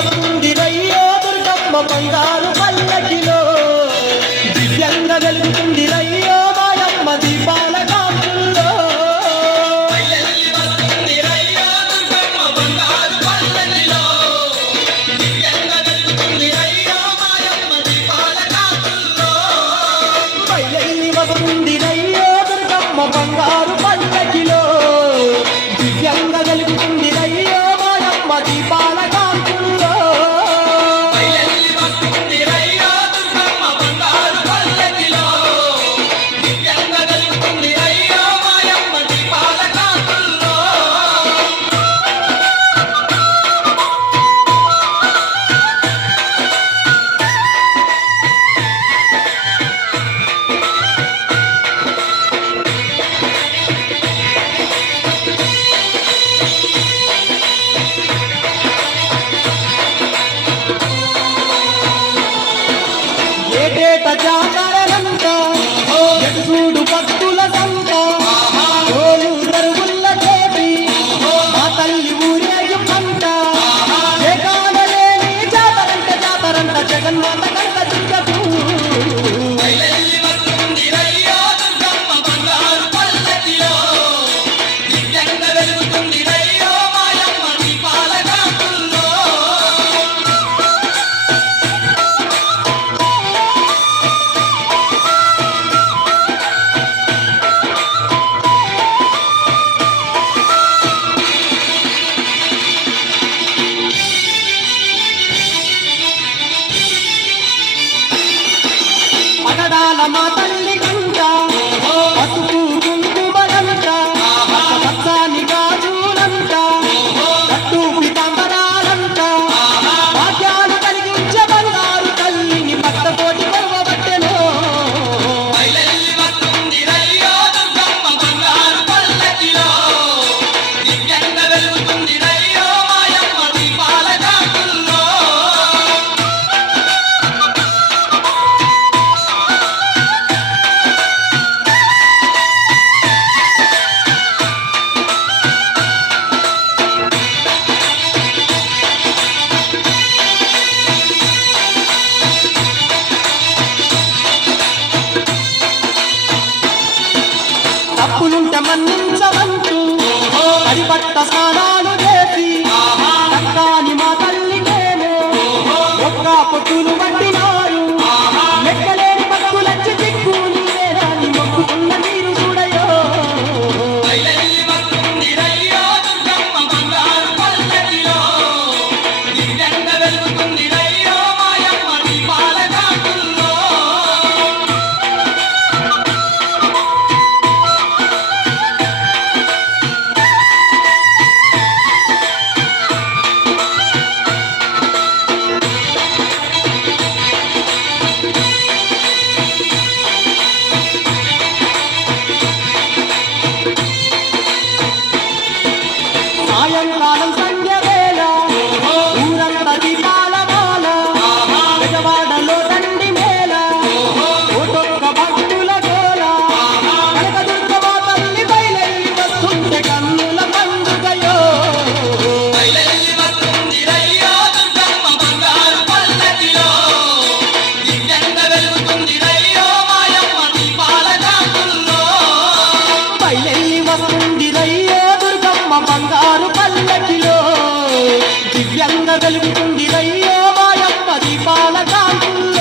వస్తుందిరయ్యో దుర్గమ్మ బంగారు పల్లకిలో దివ్యంగా వెలుగుతుందిరయ్యో మాయమ్మ దీపాల కాంతుల్లో బయలెల్లి వస్తుందిరయ్యో దుర్గమ్మ బంగారు పల్లకిలో దివ్యంగా వెలుగుతుందిరయ్యో మాయమ్మ దీపాల కాంతుల్లో ఏటేట జాతరలంట ఎటు చూడు భక్తుల సంత తోలు దరువుల్ల తోటి మా తల్లి ఊరేగి పంట ఏ కానలేని జాతరంట జగన్మాత కంట దుర్గకు పగడాల మా తల్లి కంట పసుపు కుంకుమలంట పచ్చని గాజులంట కట్టు పితాంబరాలంట భాగ్యాలు కలిగించే బంగారు తల్లిని పట్టపోటి కొలవబట్టెను తప్పులుంటే మన్నించవంటూ పరిపట్ట స్నానాలు చేసి చక్కాని మా తల్లికేమో ఒక్క పొట్టులు పట్టినారు లెక్కలేని భక్తులచ్చి దిక్కు నీవేరాని మొక్కుకున్న మీరు చూడయో సాయంకాలం సంధ్య వేళ ఊరంతా దీపాల మాల పెదవాడలో దండి మేళ ఓటొక్క భక్తుల గోల కనకదుర్గమ్మ తల్లి బయలెల్లి వస్తుంటే కన్నుల పండుగయో బయలెల్లి వస్తుందిరయ్యో దుర్గమ్మ బంగారు పల్లకిలో దివ్యంగా వెలుగుతుందిరయ్యో మాయమ్మ దీపాల కాంతుల్లో